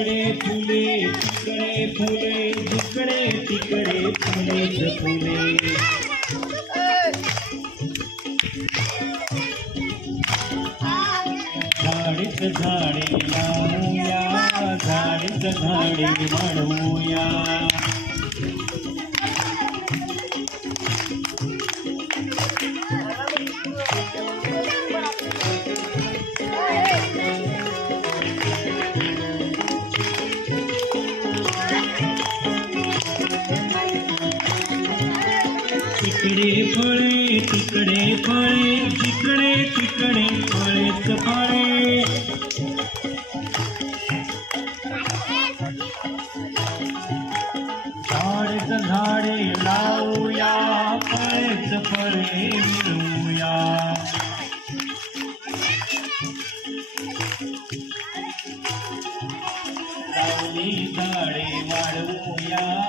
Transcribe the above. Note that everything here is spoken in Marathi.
जिकडे फुले तिकडे फुले जिकडे तिकडे फुलेच फुले झाडीच झाडे लावूया झाडीच झाडे वाढवूया तिकडे फळे तिकडे फळे जिकडे तिकडे फळेच फळे झाडेच झाडे लावूया फळेच फळे मिळवूया लावली झाडे वाढवूया